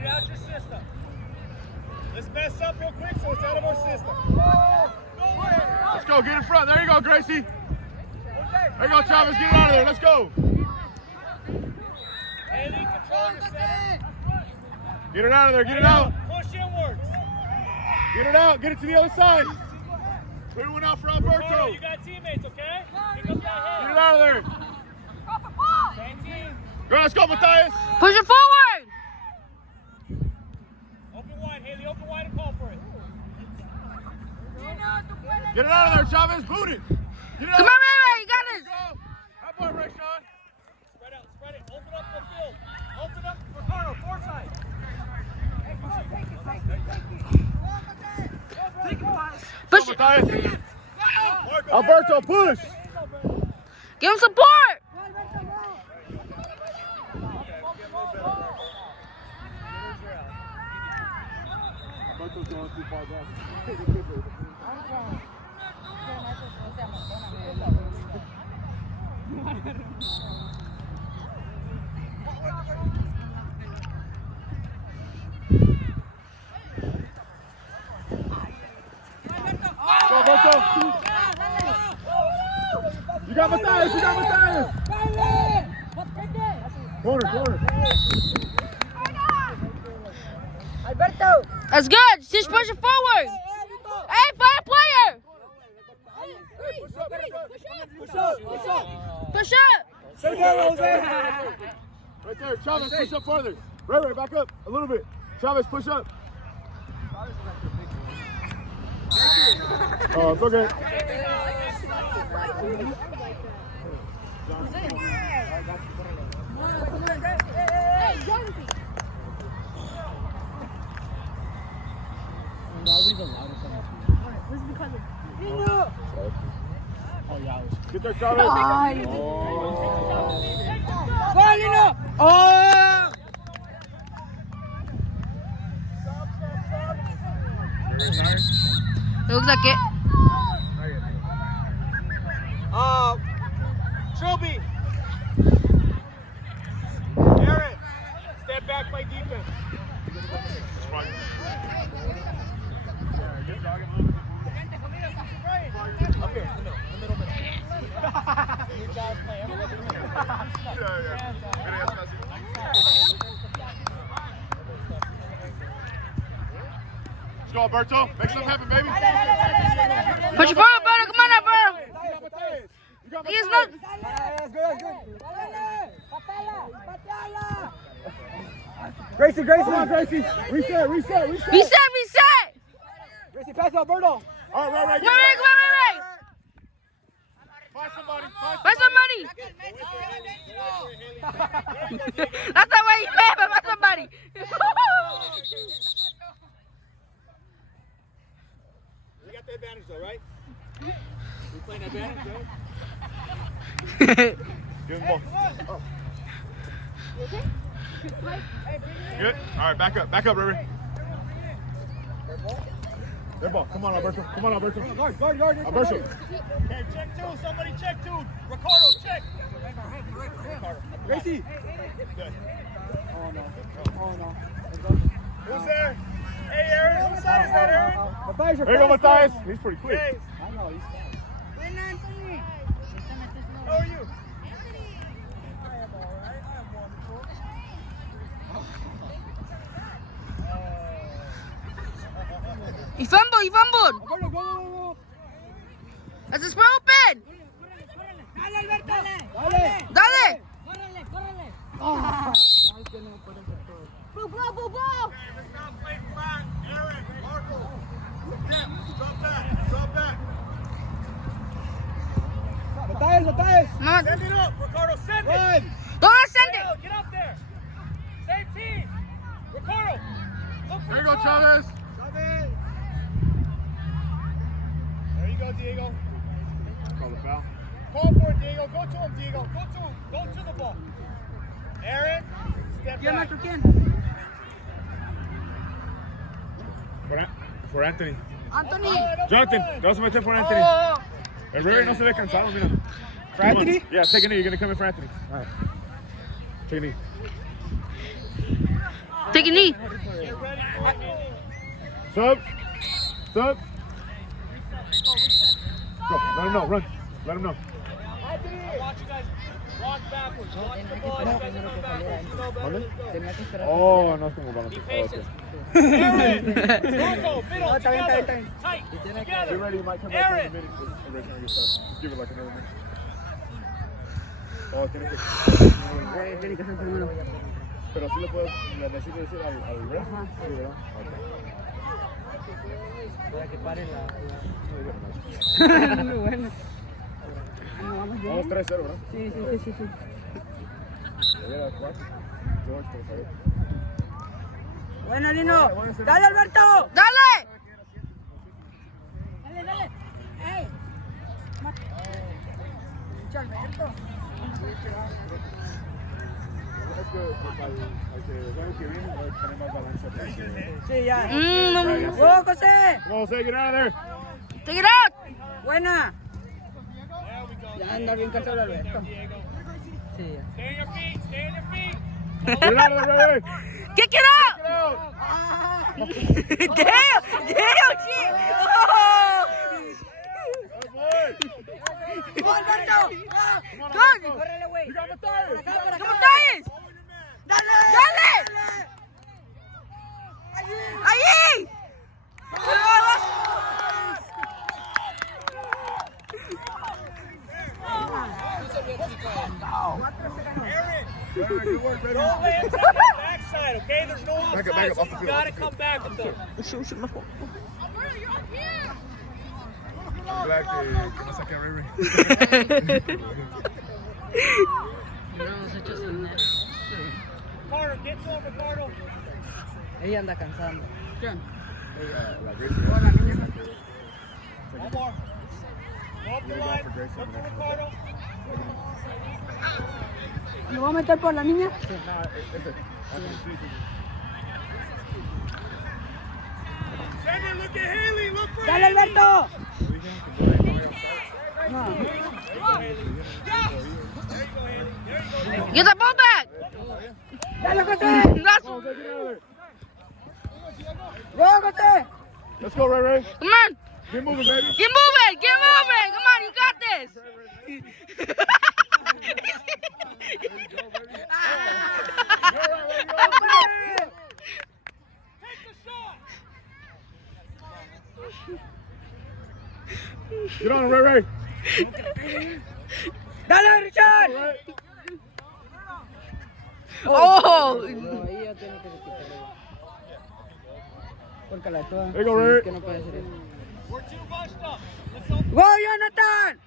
it out your system. Let's mess up real quick so it's out of our system. Let's go, get in front. There you go, Gracie. There you go, Travis, get it out of there. Let's go. Haley, control your center. Get it out of there, get it out. Push inwards. Get it out, get it to the other side. Clear one out for Alberto. You got teammates, okay? Pick up that head. Get it out of there. Same team. Go, let's go, Matthias. Push it forward. Open wide, Haley. Open wide and call for it. Get it out of there, Chavez. Boot it. Get it Come out. on, Ray Ray, you got this. That boy, Ray Sean. Spread out, spread it. Open up the field. Open up Ricardo, far side. Push Go, it. Matthias. Alberto, push. Give him support. Alberto's going too far back. Go, Alberto. You got Matthias, you got Matthias. Corner, corner. Alberto! That's good. Just push it forward. Hey, find a player. Push up! Push up. Stay there, Jose! Right there, Chavez, push up further. Ray, back up a little bit. Chavez, push up. Oh, it's okay. Get there, Chavez. Oh. Oh! It looks like it. Trilby. Aaron. Step back, play defense. Up here, in the middle. Your job's play. Let's go, Alberto. Make something happen, baby. Push it forward, bro. Come on now, bro. You got He's Matthias. not. That's good. Gracie! Come on, Gracie. Reset. Reset. Gracie, pass Alberto! All right, Come on, Ray. Find somebody. Find somebody. That's not where you at, but find somebody. We got the advantage though, right? We playing advantage, right? Give him the ball. Oh. Good. All right, back up, Ray. Their ball. Come on, Alberto. Guard. Alberto. Okay, check two. Somebody check two. Ricardo, check. Gracie! Good. Oh no. Who's there? Hey, Aaron. Whose side is that, Aaron? Matthias, There you go, Matthias. He's pretty quick. Hey, I know, he's fast. how are you? He fumbled. Alberto, go! That's his open. Dale. Oh. Drop back. Matthias! Come on. Send it up, Ricardo. Send it. Run! Don't send it. Get up there. Same team. Ricardo. Look for There you the go, ball. Chavez. There you go, Diego. Call the foul. Call for it, Diego. Go to him, Diego. Go to him. Go to the ball. Aaron, step back. For Anthony. Anthony. Jonathan, te vas a meter for Anthony. Oh. El Ray no se ve cansado, mira. For Anthony? Yeah, take a knee. You're going to come in for Anthony. All right. Take a knee. Take a knee. Sub. Sub. Go. Let him know. Run. Let him know. Watch you guys rock backwards. Watch the ball. You guys are going backwards. Oh, no es como para Be nosotros. patient. Aaron! Marco, middle, está bien, together. está bien. Tight, Get together. ready. You might come back in a Aaron! minute. Give it like another minute. Oh, tiene que... Tiene que ser primero. Pero sí le puedo decir al ref. Sí, ¿verdad? Para que pare la... Muy bueno. Vamos bien. Vamos 3-0, ¿verdad? Sí. Bueno, Lino. Dale, Alberto. ¡Dale! Dale. ¡Ey! Mucho Alberto. Es que el que viene va a tener más balance. Sí, ya. No. ¡Oh, José! Come on, Jose, get out of there. Take it out. Buena. There we go. Ya anda bien cansado el Alberto. Diego. Sí, ya. Stay on your feet. Stay on your feet. Get out of there, Ray. Kick it Get out. out. Damn, shit. Oh. Good boy. ¡Oh, Alberto! Come on, Good. Alberto. ¡Córrele, güey! You got Matthias. ¿Cómo estás? ¡Dale! ¡Allí! Good work, baby. Don't let him take the backside, okay? There's no Back offside, up, so off the you field, gotta off the come back with them. I'm glad que no saqué a Ray Ray. Carter, get to him, Ricardo. Ella anda cansando. La Gracie. One more. Go up the line. Look for Ricardo. ¿Lo va a meter por la niña? Xavier, look at Haley. Look for ¡Dale, Haley. Alberto! No. There you go, Haley. There you go. Get the ball back. ¡Dale, José! That's, ¡Go, José! Let's go, Ray Ray. come on. Get moving, baby. Get moving. Get moving. Come on, you got this. Take the shot. Get on it, Ray Ray. ¡Dale, Richard! All right. Oh. Ahí ya tiene que quitarle. Porque la toda. There you go, Ray. Que no puede hacer eso. We're too bunched up. Let's open. ¡Go, Jonathan!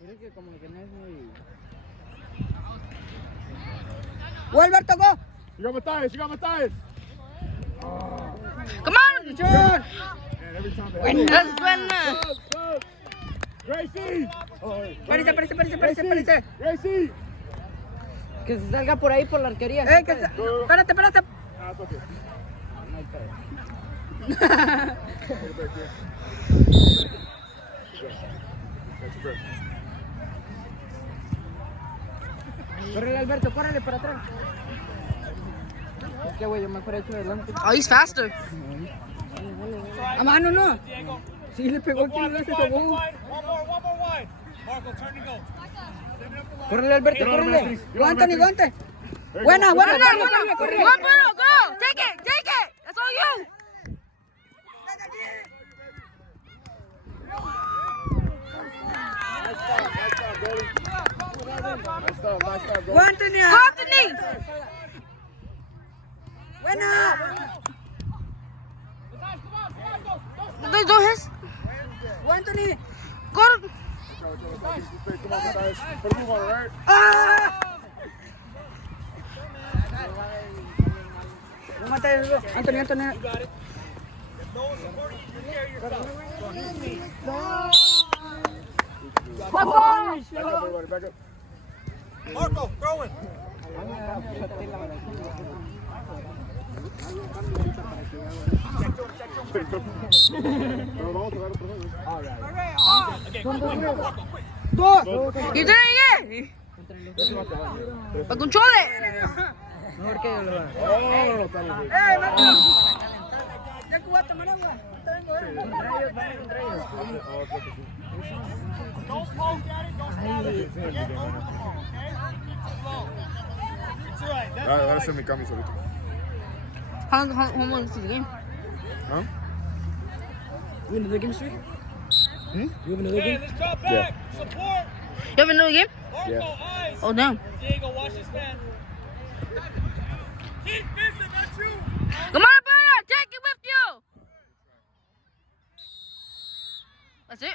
Creo que como que no es muy... ¡Go, Alberto, go! You got Matthias. You got Matthias. Come on. ¡Richard! Man, every time they That's buena. Sub. Gracie. Oh, Parece. Gracie. Que se salga por ahí por la arquería. Espérate. Ah, it's okay. No hay pedo. Put it back here. That's your breath. Córrele, Alberto, córrele para atrás. Es que, güey, yo me fuera hecho adelante. Oh, he's faster. ¡A mano, no! Diego. Sí, le pegó Look aquí wide, y look se wide, tomó. look wide. One more wide. Marco, turn to go. Stepping up the line. Córrele, Alberto, Get on, córrele. Messi. Get on, Guante, Messi. guante. There you Buena, go. buena, One, one, córrele, one. córrele. One, go. Take it. Take it. That's all you. Nice stop, goalie. Guante, Nia. Go up the knee. Buena. Do his. Guante, Nia. Go. Come on, guys. Put a move on it, right? ¡Ah! Mata eso. Antonio. You got it. If no one's supporting you, you carry yourself. Back up, everybody. Back up. Marco, throw it. Pero vamos a jugar otro juego. Dos. You did it again. But control it. Mejor que lo Oh, no, está bien. ¡Eh, Marco! Don't poke at it. Don't stab it. Get over the ball, okay? Slow. It's all right. That's all Dale right. hacer mi cambio ahorita. How long is the game? ¿Ah? You have another game, Street? Hmm? You have another Okay, game? let's drop back. Support. You have another game? Marco, Yeah. eyes. Oh, damn. Diego, watch this man. Keep missing, not you. Come on, brother. Take it with you. That's it.